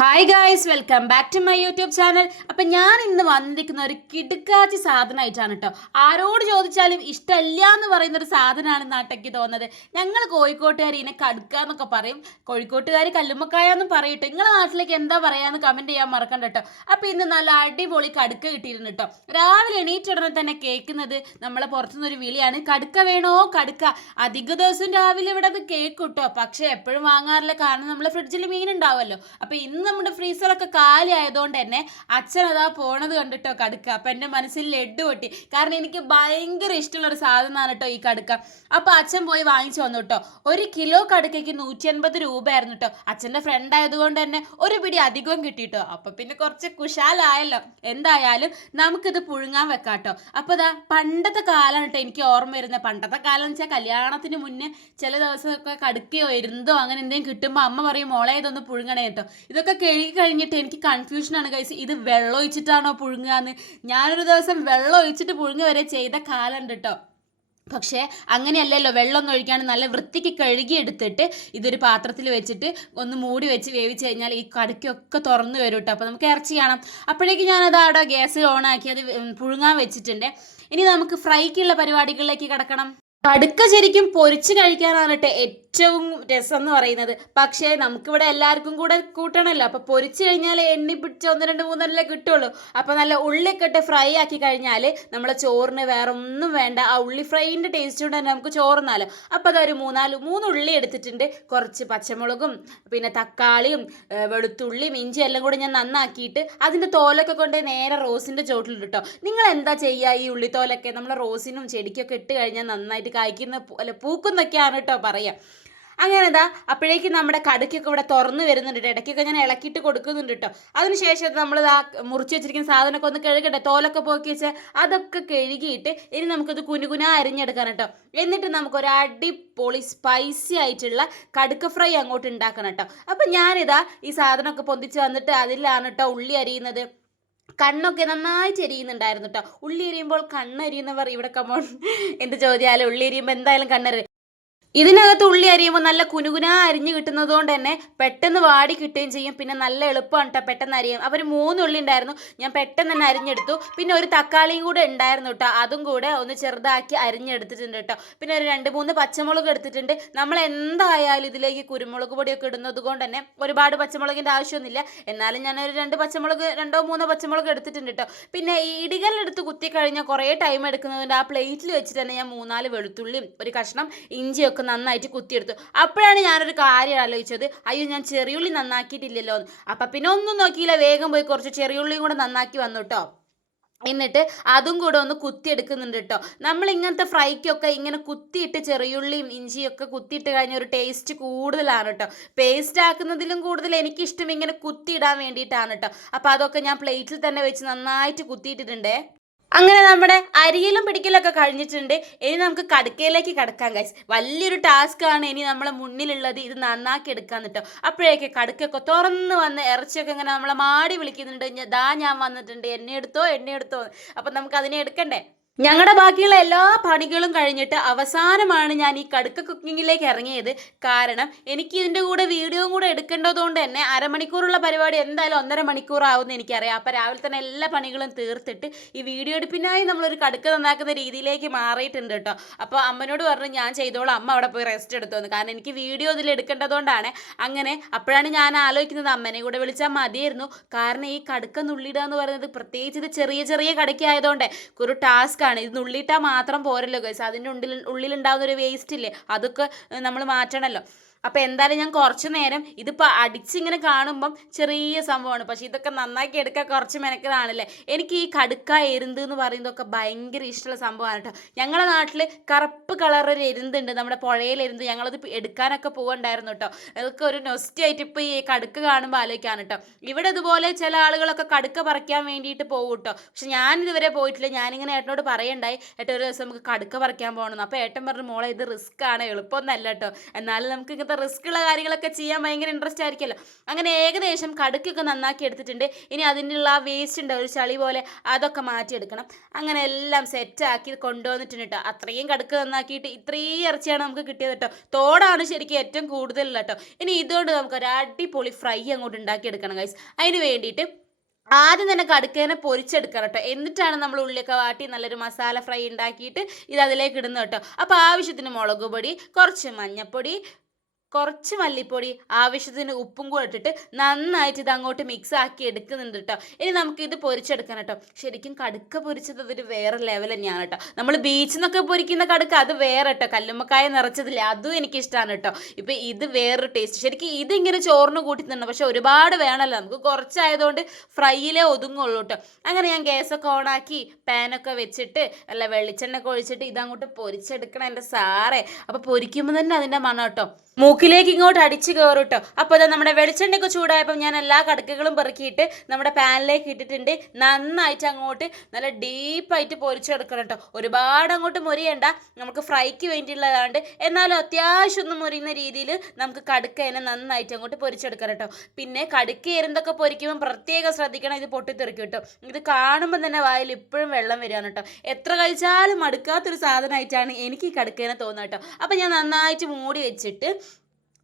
Hi guys welcome back to my YouTube channel അപ്പം ഞാൻ ഇന്ന് വന്നിരിക്കുന്ന ഒരു കിടുക്കാച്ചി സാധനമായിട്ടാണ് കേട്ടോ ആരോട് ചോദിച്ചാലും ഇഷ്ടമല്ല എന്ന് പറയുന്ന ഒരു സാധനമാണ് നാട്ടേക്ക് തോന്നുന്നത്. ഞങ്ങൾ കോഴിക്കോട്ടുകാർ ഇതിനെ കടുക്ക എന്നൊക്കെ പറയും. കോഴിക്കോട്ടുകാർ കല്ലുമ്മക്കായ എന്നും പറയട്ടോ. നിങ്ങളെ നാട്ടിലേക്ക് എന്താ പറയാന്ന് കമന്റ് ചെയ്യാൻ മറക്കണ്ട കേട്ടോ അപ്പം ഇന്ന് നല്ല അടിപൊളി കടുക്ക കിട്ടിയിരുന്നു കേട്ടോ രാവിലെ എണീറ്റുടനെ തന്നെ കേൾക്കുന്നത് നമ്മളെ പുറത്തുനിന്ന് ഒരു വിളിയാണ്. കടുക്ക വേണോ? കടുക്ക. അധിക ദിവസം രാവിലെ ഇവിടെ അത് കേൾക്കും കേട്ടോ പക്ഷേ എപ്പോഴും വാങ്ങാറില്ല. കാരണം നമ്മളെ ഫ്രിഡ്ജിൽ മീൻ ഉണ്ടാവുമല്ലോ. അപ്പം ഇന്ന് നമ്മുടെ ഫ്രീസറൊക്കെ കാലി ആയതുകൊണ്ട് തന്നെ അച്ഛൻ അതാ പോണത് കണ്ടിട്ടോ കടുക്ക. അപ്പം എന്റെ മനസ്സിൽ ലഡു പൊട്ടി. കാരണം എനിക്ക് ഭയങ്കര ഇഷ്ടമുള്ള ഒരു സാധനമാണ് കേട്ടോ ഈ കടുക്ക. അപ്പം അച്ഛൻ പോയി വാങ്ങിച്ചു വന്നു കേട്ടോ. ഒരു കിലോ കടുക്കയ്ക്ക് നൂറ്റി അൻപത് രൂപയായിരുന്നു കേട്ടോ. അച്ഛന്റെ ഫ്രണ്ട് ആയതുകൊണ്ട് തന്നെ ഒരു പിടി അധികവും കിട്ടിയിട്ടോ അപ്പം പിന്നെ കുറച്ച് കുശാലായല്ലോ. എന്തായാലും നമുക്കിത് പുഴുങ്ങാൻ വെക്കാം കേട്ടോ. അപ്പോൾ ഇതാ പണ്ടത്തെ കാലമാണ് കേട്ടോ എനിക്ക് ഓർമ്മ വരുന്നത്. പണ്ടത്തെ കാലം എന്ന് വെച്ചാൽ കല്യാണത്തിന് മുന്നേ ചില ദിവസമൊക്കെ കടുക്കയോ ഇരുന്നോ അങ്ങനെ എന്തെങ്കിലും കിട്ടുമ്പോൾ അമ്മ പറയും മോളെ ഇതൊന്ന് പുഴുങ്ങണേ കേട്ടോ ഇതൊക്കെ കഴുകി കഴിഞ്ഞിട്ട് എനിക്ക് കൺഫ്യൂഷനാണ് കഴിച്ച് ഇത് വെള്ളം ഒഴിച്ചിട്ടാണോ പുഴുങ്ങുകയെന്ന് ഞാനൊരു ദിവസം വെള്ളം ഒഴിച്ചിട്ട് പുഴുങ്ങുക വരെ ചെയ്ത കാലമുണ്ട് കേട്ടോ പക്ഷേ അങ്ങനെയല്ലല്ലോ. വെള്ളമൊന്നും ഒഴിക്കാണ്ട് നല്ല വൃത്തിക്ക് കഴുകിയെടുത്തിട്ട് ഇതൊരു പാത്രത്തിൽ വെച്ചിട്ട് ഒന്ന് മൂടി വെച്ച് വേവിച്ച് കഴിഞ്ഞാൽ ഈ കടുക്കൊക്കെ തുറന്നു വരും കേട്ടോ അപ്പോൾ നമുക്ക് ഇറച്ചി കാണാം. അപ്പോഴേക്ക് ഞാനത് അവിടെ ഗ്യാസ് ഓണാക്കി അത് പുഴുങ്ങാൻ വെച്ചിട്ടുണ്ട്. ഇനി നമുക്ക് ഫ്രൈക്കുള്ള പരിപാടികളിലേക്ക് കിടക്കണം. കടുക്ക ശരിക്കും പൊരിച്ച് കഴിക്കാനാണ് ഏറ്റവും രസം എന്ന് പറയുന്നത്. പക്ഷേ നമുക്കിവിടെ എല്ലാവർക്കും കൂടെ കൂട്ടണമല്ലോ അപ്പോൾ പൊരിച്ച് കഴിഞ്ഞാൽ എണ്ണി പിടിച്ച് ഒന്ന് രണ്ട് മൂന്നെണ്ണല്ലേ കിട്ടുള്ളൂ. അപ്പോൾ നല്ല ഉള്ളിയൊക്കെ ഇട്ട് ഫ്രൈ ആക്കി കഴിഞ്ഞാൽ നമ്മളെ ചോറിന് വേറെ ഒന്നും വേണ്ട. ആ ഉള്ളി ഫ്രൈന്റെ ടേസ്റ്റ് കൊണ്ട് തന്നെ നമുക്ക് ചോറുന്നാലോ. അപ്പോൾ അതൊരു മൂന്നാൽ മൂന്ന് ഉള്ളി എടുത്തിട്ടുണ്ട്. കുറച്ച് പച്ചമുളകും പിന്നെ തക്കാളിയും വെളുത്തുള്ളി വെളുത്തുള്ളിയും ഇഞ്ചി എല്ലാം കൂടി ഞാൻ നന്നാക്കിയിട്ട് അതിന്റെ തോലൊക്കെ കൊണ്ട് നേരെ റോസിന്റെ ചോട്ടിലിട്ടോ നിങ്ങൾ എന്താ ചെയ്യുക ഈ ഉള്ളിത്തോലൊക്കെ? നമ്മളെ റോസിനും ചെടിക്കൊക്കെ ഇട്ട് കഴിഞ്ഞാൽ നന്നായിട്ട് കായ്ക്കുന്ന പൂ- അല്ല പൂക്കുന്നൊക്കെയാണ് കേട്ടോ പറയുക അങ്ങനെ എന്താ അപ്പോഴേക്കും നമ്മുടെ കടുക്കൊക്കെ ഇവിടെ തുറന്നു വരുന്നുണ്ട്. ഇടയ്ക്കൊക്കെ ഞാൻ ഇളക്കിയിട്ട് കൊടുക്കുന്നുണ്ട് കേട്ടോ അതിനുശേഷം നമ്മൾ ആ മുറിച്ച് വെച്ചിരിക്കുന്ന സാധനമൊക്കെ ഒന്ന് കഴുകട്ടെ തോലൊക്കെ പോക്കി വെച്ചാൽ അതൊക്കെ കഴുകിയിട്ട് ഇനി നമുക്കത് കുനുകുന അരിഞ്ഞെടുക്കാൻ കേട്ടോ എന്നിട്ട് നമുക്കൊരു അടിപൊളി സ്പൈസി ആയിട്ടുള്ള കടുക്ക ഫ്രൈ അങ്ങോട്ട് ഉണ്ടാക്കണം കേട്ടോ അപ്പം ഞാനിതാ ഈ സാധനമൊക്കെ പൊന്തിച്ച് വന്നിട്ട് അതിലാണ് കേട്ടോ ഉള്ളി അരിയുന്നത്. കണ്ണൊക്കെ നന്നായി എരിയുന്നുണ്ടായിരുന്നു കേട്ടോ ഉള്ളി എരിയുമ്പോൾ കണ്ണെരിയുന്നവർ ഇവിടെ കമോൺ എന്ത് ചോദ്യാലും ഉള്ളി എരിയുമ്പോൾ എന്തായാലും കണ്ണെറി ഇതിനകത്ത് ഉള്ളി അരിയുമ്പോൾ നല്ല കുനുകുന അരിഞ്ഞ് കിട്ടുന്നത് കൊണ്ട് തന്നെ പെട്ടെന്ന് വാടി കിട്ടുകയും ചെയ്യും. പിന്നെ നല്ല എളുപ്പമാണ് കേട്ടോ പെട്ടെന്ന് അരിയാം അപ്പോൾ ഒരു മൂന്ന് ഉള്ളി ഉണ്ടായിരുന്നു. ഞാൻ പെട്ടെന്ന് തന്നെ അരിഞ്ഞെടുത്തു. പിന്നെ ഒരു തക്കാളിയും കൂടെ ഉണ്ടായിരുന്നു കേട്ടോ അതും കൂടെ ഒന്ന് ചെറുതാക്കി അരിഞ്ഞെടുത്തിട്ടുണ്ട് കേട്ടോ പിന്നെ ഒരു രണ്ട് മൂന്ന് പച്ചമുളക് എടുത്തിട്ടുണ്ട്. നമ്മൾ എന്തായാലും ഇതിലേക്ക് കുരുമുളക് പൊടിയൊക്കെ ഇടുന്നത് കൊണ്ട് തന്നെ ഒരുപാട് പച്ചമുളകിന്റെ ആവശ്യമൊന്നുമില്ല. എന്നാലും ഞാൻ ഒരു രണ്ട് പച്ചമുളക് രണ്ടോ മൂന്നോ പച്ചമുളക് എടുത്തിട്ടുണ്ട് കേട്ടോ പിന്നെ ഈ ഇടികല്ലെടുത്ത് കുത്തി കഴിഞ്ഞാൽ കുറേ ടൈം എടുക്കുന്നതുകൊണ്ട് ആ പ്ലേറ്റിൽ വെച്ചിട്ട് തന്നെ ഞാൻ മൂന്നാൽ വെളുത്തുള്ളിയും ഒരു കഷ്ണം ഇഞ്ചിയൊക്കെ നന്നായിട്ട് കുത്തിയെടുത്തു. അപ്പോഴാണ് ഞാനൊരു കാര്യം ആലോചിച്ചത് അയ്യോ ഞാൻ ചെറിയുള്ളി നന്നാക്കിയിട്ടില്ലല്ലോ അപ്പം പിന്നെ ഒന്നും നോക്കിയില്ല വേഗം പോയി കുറച്ച് ചെറിയുള്ളിയും കൂടെ നന്നാക്കി വന്നു കേട്ടോ എന്നിട്ട് അതും കൂടെ ഒന്ന് കുത്തിയെടുക്കുന്നുണ്ട് കേട്ടോ നമ്മൾ ഇങ്ങനത്തെ ഫ്രൈക്കൊക്കെ ഇങ്ങനെ കുത്തിയിട്ട് ചെറിയുള്ളിയും ഇഞ്ചിയൊക്കെ കുത്തിയിട്ട് കഴിഞ്ഞ ഒരു ടേസ്റ്റ് കൂടുതലാണ് കേട്ടോ പേസ്റ്റ് ആക്കുന്നതിലും കൂടുതൽ എനിക്കിഷ്ടം ഇങ്ങനെ കുത്തിയിടാൻ വേണ്ടിയിട്ടാണ് കേട്ടോ അപ്പോൾ അതൊക്കെ ഞാൻ പ്ലേറ്റിൽ തന്നെ വെച്ച് നന്നായിട്ട് കുത്തിയിട്ടിട്ടുണ്ടേ. അങ്ങനെ നമ്മുടെ അരിയലും പിടിക്കലൊക്കെ കഴിഞ്ഞിട്ടുണ്ട്. ഇനി നമുക്ക് കടുക്കയിലേക്ക് കടക്കാം ഗൈസ് വലിയൊരു ടാസ്ക് ആണ് ഇനി നമ്മളെ മുന്നിലുള്ളത്. ഇത് നന്നാക്കി എടുക്കാൻ കേട്ടോ അപ്പോഴേക്ക് കടുക്കൊക്കെ തുറന്ന് വന്ന് ഇറച്ചിയൊക്കെ ഇങ്ങനെ നമ്മളെ മാടി വിളിക്കുന്നുണ്ട്. "ഞ- ദാ ഞാൻ വന്നിട്ടുണ്ട്. എന്നെ എടുത്തോ എന്നെ എടുത്തോ അപ്പം നമുക്ക് അതിനെ എടുക്കണ്ടേ? ഞങ്ങളുടെ ബാക്കിയുള്ള എല്ലാ പണികളും കഴിഞ്ഞിട്ട് അവസാനമാണ് ഞാൻ ഈ കടുക്ക കുക്കിങ്ങിലേക്ക് ഇറങ്ങിയത്. കാരണം എനിക്ക് ഇതിന്റെ കൂടെ വീഡിയോയും കൂടെ എടുക്കേണ്ടതുകൊണ്ട് തന്നെ അരമണിക്കൂറുള്ള പരിപാടി എന്തായാലും ഒന്നര മണിക്കൂറാവുമെന്ന് എനിക്കറിയാം. അപ്പോൾ രാവിലെ തന്നെ എല്ലാ പണികളും തീർത്തിട്ട് ഈ വീഡിയോ എടുപ്പിനായി നമ്മളൊരു കടുക്ക നന്നാക്കുന്ന രീതിയിലേക്ക് മാറിയിട്ടുണ്ട് കേട്ടോ. അപ്പോൾ അമ്മനോട് പറഞ്ഞു ഞാൻ ചെയ്തോളാം. അമ്മ അവിടെ പോയി റെസ്റ്റ് എടുത്തോന്ന് കാരണം എനിക്ക് വീഡിയോ ഇതിൽ എടുക്കേണ്ടതുകൊണ്ടാണ് അങ്ങനെ അപ്പോഴാണ് ഞാൻ ആലോചിക്കുന്നത് അമ്മനെ കൂടെ വിളിച്ചാൽ മതിയായിരുന്നു. കാരണം ഈ കടുക്ക നുള്ളിടുക എന്ന് പറയുന്നത് പ്രത്യേകിച്ച് ഇത് ചെറിയ ചെറിയ കടുക്ക ആയതുകൊണ്ട് ഒരു ടാസ്ക് ആണ് ഇത് നുള്ളിയിട്ടാൽ മാത്രം പോരല്ലോ ഗൈസ് അതിന്റെ ഉള്ളിൽ ഉള്ളിലുണ്ടാകുന്ന ഒരു വേസ്റ്റ് ഇല്ലേ? അതൊക്കെ നമ്മൾ മാറ്റണമല്ലോ അപ്പോൾ എന്തായാലും ഞാൻ കുറച്ച് നേരം ഇതിപ്പോൾ അടിച്ചിങ്ങനെ കാണുമ്പം ചെറിയ സംഭവമാണ്. പക്ഷേ ഇതൊക്കെ നന്നാക്കി എടുക്കാൻ കുറച്ച് മെനക്കതാണല്ലേ എനിക്ക് ഈ കടുക്ക എരുന്ത് എന്ന് പറയുന്നതൊക്കെ ഭയങ്കര ഇഷ്ടമുള്ള സംഭവമാണ് കേട്ടോ. ഞങ്ങളുടെ നാട്ടിൽ കറുപ്പ് കളർ ഒരു എരുന്തുണ്ട്. നമ്മുടെ പുഴയിൽ എരുന്ത് ഞങ്ങളത് എടുക്കാനൊക്കെ പോകണ്ടായിരുന്നു കേട്ടോ. അതൊക്കെ ഒരു നൊസ്റ്റി ആയിട്ട് ഇപ്പോൾ ഈ കടുക്ക കാണുമ്പോൾ ആലോചിക്കാണ് കേട്ടോ. ഇവിടെ ഇതുപോലെ ചില ആളുകളൊക്കെ കടുക്ക പറിക്കാൻ വേണ്ടിയിട്ട് പോകും കേട്ടോ. പക്ഷെ ഞാനിതുവരെ പോയിട്ടില്ല. ഞാനിങ്ങനെ ഏട്ടനോട് പറയണ്ടായി. ഏട്ടൻ ഒരു ദിവസം നമുക്ക് കടുക്ക പറിക്കാൻ പോകണമെന്ന്. അപ്പോൾ ഏട്ടൻ പറഞ്ഞു മോളെ ഇത് റിസ്ക് ആണ് എളുപ്പമൊന്നല്ല കേട്ടോ. എന്നാലും നമുക്ക് ഇങ്ങനത്തെ റിസ്ക് ഉള്ള കാര്യങ്ങളൊക്കെ ചെയ്യാൻ ഭയങ്കര ഇൻട്രസ്റ്റ് ആയിരിക്കുമല്ലോ. അങ്ങനെ ഏകദേശം കടുക്കൊക്കെ നന്നാക്കി എടുത്തിട്ടുണ്ട്. ഇനി അതിനുള്ള ആ വേസ്റ്റ് ഉണ്ട് ഒരു ചളി പോലെ അതൊക്കെ മാറ്റിയെടുക്കണം. അങ്ങനെ എല്ലാം സെറ്റാക്കി കൊണ്ടുവന്നിട്ടുണ്ട് കേട്ടോ അത്രയും കടുക്ക് നന്നാക്കിയിട്ട് ഇത്രയും ഇറച്ചിയാണ് നമുക്ക് കിട്ടിയത് കേട്ടോ തോടാണ് ശരിക്കും ഏറ്റവും കൂടുതൽ കേട്ടോ ഇനി ഇതുകൊണ്ട് നമുക്ക് ഒരു അടിപൊളി ഫ്രൈ അങ്ങോട്ട് ഉണ്ടാക്കിയെടുക്കണം ഗൈസ് അതിന് വേണ്ടിയിട്ട് ആദ്യം തന്നെ കടുക്കേനെ പൊരിച്ചെടുക്കണം കേട്ടോ എന്നിട്ടാണ് നമ്മൾ ഉള്ളിയൊക്കെ വാട്ടി നല്ലൊരു മസാല ഫ്രൈ ഉണ്ടാക്കിയിട്ട് ഇത് അതിലേക്ക് ഇടുന്നത് കേട്ടോ അപ്പോൾ ആവശ്യത്തിന് മുളക് പൊടി കുറച്ച് മഞ്ഞൾപ്പൊടി കുറച്ച് മല്ലിപ്പൊടി ആവശ്യത്തിന് ഉപ്പും കൂടെ ഇട്ടിട്ട് നന്നായിട്ട് ഇത് അങ്ങോട്ട് മിക്സ് ആക്കി എടുക്കുന്നുണ്ട് കേട്ടോ ഇനി നമുക്ക് ഇത് പൊരിച്ചെടുക്കണം കേട്ടോ ശരിക്കും കടുക്ക പൊരിച്ചത് അതൊരു വേറെ ലെവൽ തന്നെയാണ് കേട്ടോ നമ്മൾ ബീച്ചിൽ നിന്നൊക്കെ പൊരിക്കുന്ന കടുക്ക അത് വേറെ കേട്ടോ കല്ലുമ്മക്കായ നിറച്ചതില്ലേ അതും എനിക്കിഷ്ടമാണ് കേട്ടോ ഇപ്പം ഇത് വേറൊരു ടേസ്റ്റ് ശരിക്കും ഇതിങ്ങനെ ചോറിന് കൂട്ടി തിന്നണം. പക്ഷെ ഒരുപാട് വേണമല്ലോ നമുക്ക് കുറച്ചായതുകൊണ്ട് ഫ്രൈയിലേ ഒതുങ്ങുള്ളൂ കേട്ടോ അങ്ങനെ ഞാൻ ഗ്യാസൊക്കെ ഓണാക്കി പാനൊക്കെ വെച്ചിട്ട് അല്ല വെളിച്ചെണ്ണ ഒക്കെ ഒഴിച്ചിട്ട് ഇതങ്ങോട്ട് പൊരിച്ചെടുക്കണം എന്റെ സാറേ. അപ്പോൾ പൊരിക്കുമ്പോൾ തന്നെ അതിന്റെ മണം കേട്ടോ മൂക്കിലേക്ക് ഇങ്ങോട്ട് അടിച്ച് കയറും കേട്ടോ അപ്പോൾ അത് നമ്മുടെ വെളിച്ചെണ്ണയൊക്കെ ചൂടായപ്പോൾ ഞാൻ എല്ലാ കടക്കുകളും പെറുക്കിയിട്ട് നമ്മുടെ പാനിലേക്ക് ഇട്ടിട്ടുണ്ട്. നന്നായിട്ട് അങ്ങോട്ട് നല്ല ഡീപ്പായിട്ട് പൊരിച്ചെടുക്കണം കേട്ടോ. ഒരുപാട് അങ്ങോട്ട് മുരിയണ്ട. നമുക്ക് ഫ്രൈക്ക് വേണ്ടിയുള്ളതാണ്ട്. എന്നാലും അത്യാവശ്യം ഒന്ന് മുറിയുന്ന രീതിയിൽ നമുക്ക് കടുക്കതിനെ നന്നായിട്ട് അങ്ങോട്ട് പൊരിച്ചെടുക്കണം കേട്ടോ. പിന്നെ കടുക്ക എരുന്തൊക്കെ പൊരിക്കുമ്പോൾ പ്രത്യേകം ശ്രദ്ധിക്കണം. ഇത് പൊട്ടിത്തെറിക്കും കേട്ടോ. ഇത് കാണുമ്പോൾ തന്നെ വായിൽ ഇപ്പോഴും വെള്ളം വരികയാണ് കേട്ടോ. എത്ര കഴിച്ചാലും മടുക്കാത്തൊരു സാധനമായിട്ടാണ് എനിക്ക് ഈ കടുക്കേനെ തോന്നുന്നത് കേട്ടോ. അപ്പോൾ ഞാൻ നന്നായിട്ട് മൂടി വെച്ചിട്ട്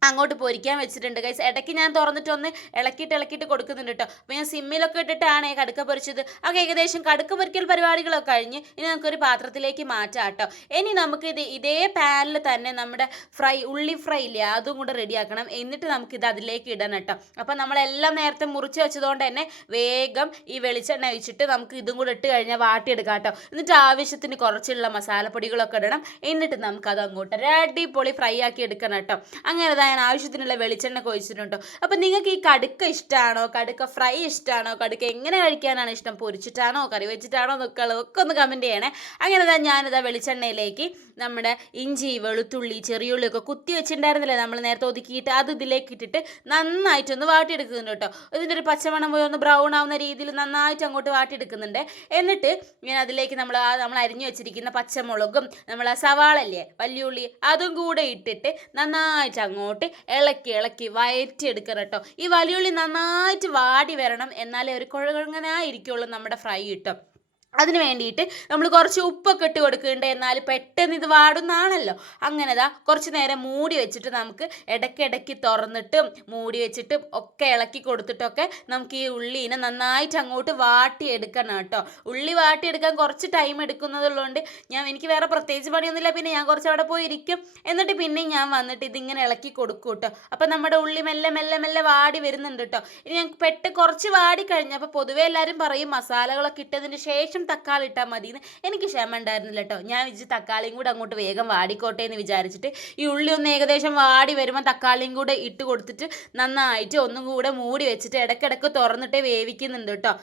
അങ്ങോട്ട് പൊരിക്കാൻ വെച്ചിട്ടുണ്ട് ഗൈസ് ഇടയ്ക്ക് ഞാൻ തുറന്നിട്ട് ഒന്ന് ഇളക്കിയിട്ട് ഇളക്കിയിട്ട് കൊടുക്കുന്നുണ്ട് കേട്ടോ അപ്പോൾ ഞാൻ സിമ്മിലൊക്കെ ഇട്ടിട്ടാണ് കടുക്ക പൊരിച്ചത്. അപ്പോൾ ഏകദേശം കടുക്ക പൊരിക്കൽ പരിപാടികളൊക്കെ കഴിഞ്ഞ് ഇനി നമുക്കൊരു പാത്രത്തിലേക്ക് മാറ്റാം കേട്ടോ ഇനി നമുക്ക് ഇത് ഇതേ പാനിൽ തന്നെ നമ്മുടെ ഫ്രൈ ഉള്ളി ഫ്രൈ ഇല്ലേ അതും കൂടെ റെഡിയാക്കണം എന്നിട്ട് നമുക്കിത് അതിലേക്ക് ഇടണം കേട്ടോ അപ്പോൾ നമ്മളെല്ലാം നേരത്തെ മുറിച്ച് വെച്ചതുകൊണ്ട് തന്നെ വേഗം ഈ വെളിച്ചെണ്ണ ഒഴിച്ചിട്ട് നമുക്ക് ഇതും കൂടെ ഇട്ട് കഴിഞ്ഞാൽ വാട്ടിയെടുക്കാം കേട്ടോ എന്നിട്ട് ആവശ്യത്തിന് കുറച്ചുള്ള മസാലപ്പൊടികളൊക്കെ ഇടണം. എന്നിട്ട് നമുക്കത് അങ്ങോട്ട് അടിപൊളി ഫ്രൈ ആക്കി എടുക്കണം കേട്ടോ അങ്ങനെ ഞാൻ ആവശ്യത്തിനുള്ള വെളിച്ചെണ്ണ ഒക്കെ ഒഴിച്ചിട്ടുണ്ട് അപ്പം നിങ്ങൾക്ക് ഈ കടുക്ക ഇഷ്ടമാണോ കടുക്ക ഫ്രൈ ഇഷ്ടമാണോ കടുക്ക എങ്ങനെ കഴിക്കാനാണ് ഇഷ്ടം? പൊരിച്ചിട്ടാണോ? കറി വെച്ചിട്ടാണോ? എന്നൊക്കെ ഉള്ളതൊക്കെ ഒന്ന് കമന്റ് ചെയ്യണേ. അങ്ങനെ ദാ ഞാനിതാ വെളിച്ചെണ്ണയിലേക്ക് നമ്മുടെ ഇഞ്ചി വെളുത്തുള്ളി ചെറിയുള്ളി ഒക്കെ കുത്തി വെച്ചിട്ടുണ്ടായിരുന്നില്ലേ? നമ്മൾ നേരത്തെ ഒതുക്കിയിട്ട് അത് ഇതിലേക്ക് ഇട്ടിട്ട് നന്നായിട്ടൊന്ന് വാട്ടിയെടുക്കുന്നുണ്ട് കേട്ടോ. ഇതിന്റെ ഒരു പച്ചമണം പോയി ഒന്ന് ബ്രൗൺ ആവുന്ന രീതിയിൽ നന്നായിട്ട് അങ്ങോട്ട് വാട്ടിയെടുക്കുന്നുണ്ട്. എന്നിട്ട് ഞാൻ അതിലേക്ക് നമ്മൾ ആ നമ്മൾ അരിഞ്ഞു വെച്ചിരിക്കുന്ന പച്ചമുളകും നമ്മൾ ആ സവാളല്ലേ വല്യുള്ളി അതും കൂടെ ഇട്ടിട്ട് നന്നായിട്ട് അങ്ങോട്ട് ഇളക്കി ഇളക്കി വയറ്റിയെടുക്കണം കേട്ടോ. ഈ വലിയുള്ളി നന്നായിട്ട് വാടി വരണം. എന്നാലേ ഒരു കുഴങ്ങനായിരിക്കുള്ളൂ നമ്മുടെ ഫ്രൈ കിട്ടും. അതിന് വേണ്ടിയിട്ട് നമ്മൾ കുറച്ച് ഉപ്പൊക്കെ ഇട്ട് കൊടുക്കുന്നുണ്ട്. എന്നാൽ പെട്ടെന്ന് ഇത് വാടുന്നാണല്ലോ. അങ്ങനെ ദാ കുറച്ച് നേരം മൂടി വെച്ചിട്ട് നമുക്ക് ഇടയ്ക്കിടയ്ക്ക് തുറന്നിട്ടും മൂടി വെച്ചിട്ടും ഒക്കെ ഇളക്കി കൊടുത്തിട്ടൊക്കെ നമുക്ക് ഈ ഉള്ളീനെ നന്നായിട്ട് അങ്ങോട്ട് വാട്ടിയെടുക്കണം കേട്ടോ. ഉള്ളി വാട്ടിയെടുക്കാൻ കുറച്ച് ടൈം എടുക്കുന്നതുള്ളതുകൊണ്ട് ഞാൻ എനിക്ക് വേറെ പ്രത്യേകിച്ച് പണിയൊന്നുമില്ല. പിന്നെ ഞാൻ കുറച്ച് അവിടെ പോയി ഇരിക്കും എന്നിട്ട് പിന്നെ ഞാൻ വന്നിട്ട് ഇതിങ്ങനെ ഇളക്കി കൊടുക്കും കേട്ടോ. അപ്പം നമ്മുടെ ഉള്ളി മെല്ലെ മെല്ലെ മെല്ലെ വാടി വരുന്നുണ്ട് കേട്ടോ. ഇനി ഞാൻ പെട്ട് കുറച്ച് വാടി കഴിഞ്ഞപ്പോൾ പൊതുവേ എല്ലാവരും പറയും മസാലകളൊക്കെ ഇട്ടതിന് ശേഷം തക്കാളി ഇട്ടാൽ മതി എന്ന് എനിക്ക് ക്ഷമ ഉണ്ടായിരുന്നില്ല കേട്ടോ ഞാൻ വിചാരിച്ച് തക്കാളിയും കൂടെ അങ്ങോട്ട് വേഗം വാടിക്കോട്ടെ എന്ന് വിചാരിച്ചിട്ട് ഈ ഉള്ളി ഒന്ന് ഏകദേശം വാടി വരുമ്പോൾ തക്കാളിയും കൂടെ ഇട്ട് കൊടുത്തിട്ട് നന്നായിട്ട് ഒന്നും കൂടെ മൂടി വെച്ചിട്ട് ഇടയ്ക്കിടയ്ക്ക് തുറന്നിട്ടേ വേവിക്കുന്നുണ്ട് കേട്ടോ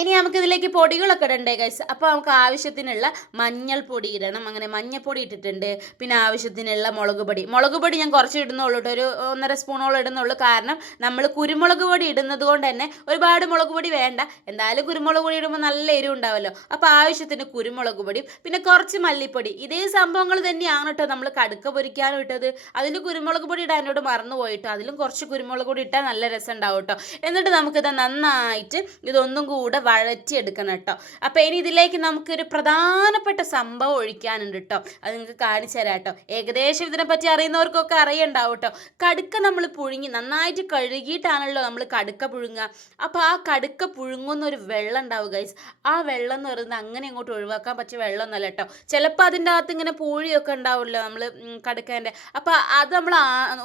ഇനി നമുക്ക് ഇതിലേക്ക് പൊടികളൊക്കെ ഇടണ്ടേ ഗൈസ് അപ്പോൾ നമുക്ക് ആവശ്യത്തിനുള്ള മഞ്ഞൾപ്പൊടി ഇടണം. അങ്ങനെ മഞ്ഞൾപ്പൊടി ഇട്ടിട്ടുണ്ട്. പിന്നെ ആവശ്യത്തിനുള്ള മുളക് പൊടി. മുളക് പൊടി ഞാൻ കുറച്ച് ഇടുന്നുള്ളൂ ഒരു ഒന്നര സ്പൂണോളം ഇടുന്നുള്ളൂ. കാരണം നമ്മൾ കുരുമുളക് പൊടി ഇടുന്നത് കൊണ്ട് തന്നെ ഒരുപാട് മുളക് പൊടി വേണ്ട. എന്തായാലും കുരുമുളക് പൊടി ഇടുമ്പോൾ നല്ല എരിവ് ഉണ്ടാവല്ലോ. അപ്പോൾ ആവശ്യത്തിന് കുരുമുളക് പൊടി പിന്നെ കുറച്ച് മല്ലിപ്പൊടി. ഇതേ സംഭവങ്ങൾ തന്നെയാണ് കേട്ടോ നമ്മൾ കടുക്ക പൊരിക്കാനും ഇട്ടത്. അതിൽ കുരുമുളക് പൊടി ഇടാൻ എന്നോട് മറന്നു പോയിട്ടോ. അതിലും കുറച്ച് കുരുമുളക് പൊടി ഇട്ടാൽ നല്ല രസം ഉണ്ടാവും കേട്ടോ എന്നിട്ട് നമുക്കിത് നന്നായിട്ട് ഇതൊന്നും കൂടെ വഴറ്റിയെടുക്കണം കേട്ടോ അപ്പോൾ ഇനി ഇതിലേക്ക് നമുക്കൊരു പ്രധാനപ്പെട്ട സംഭവം ഒഴിക്കാനുണ്ട് കേട്ടോ അത് നിങ്ങൾക്ക് കാണിച്ചു തരാം കേട്ടോ ഏകദേശം ഇതിനെപ്പറ്റി അറിയുന്നവർക്കൊക്കെ അറിയണ്ടാവും കേട്ടോ കടുക്ക നമ്മൾ പുഴുങ്ങി നന്നായിട്ട് കഴുകിയിട്ടാണല്ലോ നമ്മൾ കടുക്ക പുഴുങ്ങുക. അപ്പോൾ ആ കടുക്ക പുഴുങ്ങുന്ന ഒരു വെള്ളം ഉണ്ടാവും ഗൈസ് ആ വെള്ളം എന്ന് പറയുന്നത് അങ്ങനെ അങ്ങോട്ട് ഒഴിവാക്കാൻ പറ്റിയ വെള്ളമൊന്നുമല്ല കേട്ടോ ചിലപ്പോൾ അതിന്റെ അകത്ത് ഇങ്ങനെ പൂഴിയൊക്കെ ഉണ്ടാവുമല്ലോ നമ്മൾ കടുക്കേന്റെ. അപ്പോൾ അത് നമ്മൾ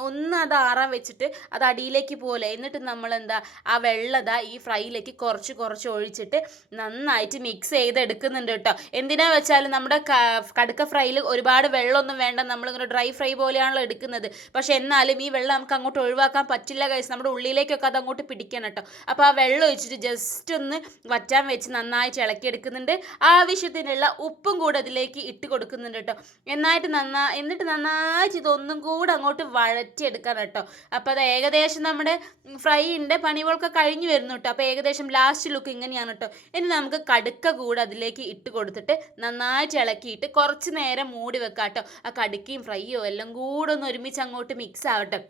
ഒന്ന് അത് ആറാൻ വെച്ചിട്ട് അത് അടിയിലേക്ക് പോലെ. എന്നിട്ട് നമ്മൾ എന്താ ആ വെള്ളത ഈ ഫ്രൈയിലേക്ക് കുറച്ച് കുറച്ച് ഒഴിച്ചിട്ട് നന്നായിട്ട് മിക്സ് ചെയ്തെടുക്കുന്നുണ്ട് കേട്ടോ. എന്തിനാ വെച്ചാൽ നമ്മുടെ കടുക്ക ഫ്രൈയിൽ ഒരുപാട് വെള്ളമൊന്നും വേണ്ട. നമ്മളിങ്ങനെ ഡ്രൈ ഫ്രൈ പോലെയാണല്ലോ എടുക്കുന്നത്. പക്ഷേ എന്നാലും ഈ വെള്ളം നമുക്ക് അങ്ങോട്ട് ഒഴിവാക്കാൻ പറ്റില്ല കഴിച്ച് നമ്മുടെ ഉള്ളിലേക്കൊക്കെ അത് അങ്ങോട്ട് പിടിക്കണം കേട്ടോ. അപ്പോൾ ആ വെള്ളം ഒഴിച്ചിട്ട് ജസ്റ്റ് ഒന്ന് വറ്റാൻ വെച്ച് നന്നായിട്ട് ഇളക്കിയെടുക്കുന്നുണ്ട്. ആവശ്യത്തിനുള്ള ഉപ്പും കൂടെ അതിലേക്ക് ഇട്ട് കൊടുക്കുന്നുണ്ട് കേട്ടോ. എന്നായിട്ട് നന്നാ എന്നിട്ട് നന്നായിട്ട് ഇതൊന്നും കൂടെ അങ്ങോട്ട് വഴറ്റിയെടുക്കാൻ കേട്ടോ. അപ്പോൾ അത് ഏകദേശം നമ്മുടെ ഫ്രൈന്റെ പണികളൊക്കെ കഴിഞ്ഞു വരുന്നു കേട്ടോ. അപ്പോൾ ഏകദേശം ലാസ്റ്റ് ലുക്ക് ഇങ്ങനെയാണ് തന്നെയാണ് കേട്ടോ ഇനി നമുക്ക് കടുക്ക കൂടെ അതിലേക്ക് ഇട്ട് കൊടുത്തിട്ട് നന്നായിട്ട് ഇളക്കിയിട്ട് കുറച്ച് നേരം മൂടി വെക്കാം കേട്ടോ ആ കടുക്കയും ഫ്രൈയോ എല്ലാം കൂടെ ഒന്ന് ഒരുമിച്ച് അങ്ങോട്ട് മിക്സ് ആവട്ടെ.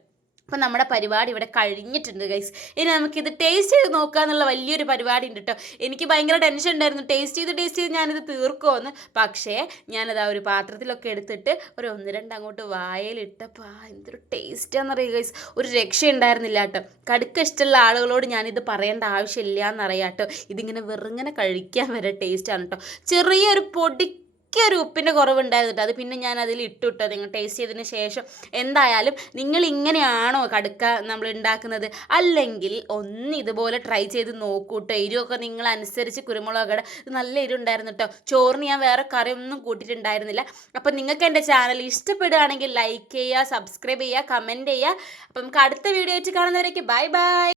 അപ്പം നമ്മുടെ പരിപാടി ഇവിടെ കഴിഞ്ഞിട്ടുണ്ട് ഗൈസ് ഇനി നമുക്കിത് ടേസ്റ്റ് ചെയ്ത് നോക്കുക എന്നുള്ള വലിയൊരു പരിപാടി ഉണ്ട് കേട്ടോ എനിക്ക് ഭയങ്കര ടെൻഷൻ ഉണ്ടായിരുന്നു. ടേസ്റ്റ് ചെയ്ത് ടേസ്റ്റ് ചെയ്ത് ഞാനിത് തീർക്കുമെന്ന് പക്ഷേ ഞാനത് ആ ഒരു പാത്രത്തിലൊക്കെ എടുത്തിട്ട് ഒരു ഒന്ന് രണ്ട് അങ്ങോട്ട് വായലിട്ടപ്പോൾ ആ എന്തൊരു ടേസ്റ്റാണെന്നറിയുക ഗൈസ് ഒരു രക്ഷ ഉണ്ടായിരുന്നില്ല കേട്ടോ. കടുക്ക ഇഷ്ടമുള്ള ആളുകളോട് ഞാനിത് പറയേണ്ട ആവശ്യമില്ല എന്നറിയാം കേട്ടോ. ഇതിങ്ങനെ വെറുങ്ങനെ കഴിക്കാൻ വരെ ടേസ്റ്റാണ് കേട്ടോ. ചെറിയൊരു പൊടി ഒരു ഉപ്പിന്റെ കുറവുണ്ടായിരുന്നു അത് പിന്നെ ഞാൻ അതിൽ ഇട്ടിട്ടോ നിങ്ങൾ ടേസ്റ്റ് ചെയ്തതിന് ശേഷം എന്തായാലും നിങ്ങൾ ഇങ്ങനെയാണോ കടുക്ക നമ്മൾ ഉണ്ടാക്കുന്നത്? അല്ലെങ്കിൽ ഒന്ന് ഇതുപോലെ ട്രൈ ചെയ്ത് നോക്കൂ കേട്ടോ എരിവൊക്കെ നിങ്ങൾ അനുസരിച്ച് കുരുമുളകട നല്ല എരിവ് ഉണ്ടായിരുന്നു കേട്ടോ ചോറിന് ഞാൻ വേറെ കറിയൊന്നും കൂട്ടിയിട്ടുണ്ടായിരുന്നില്ല. അപ്പം നിങ്ങൾക്ക് എന്റെ ചാനൽ ഇഷ്ടപ്പെടുകയാണെങ്കിൽ ലൈക്ക് ചെയ്യുക സബ്സ്ക്രൈബ് ചെയ്യുക കമന്റ് ചെയ്യുക. അപ്പം നമുക്ക് അടുത്ത വീഡിയോ ആയിട്ട് കാണുന്നവരേക്ക് ബൈ ബൈ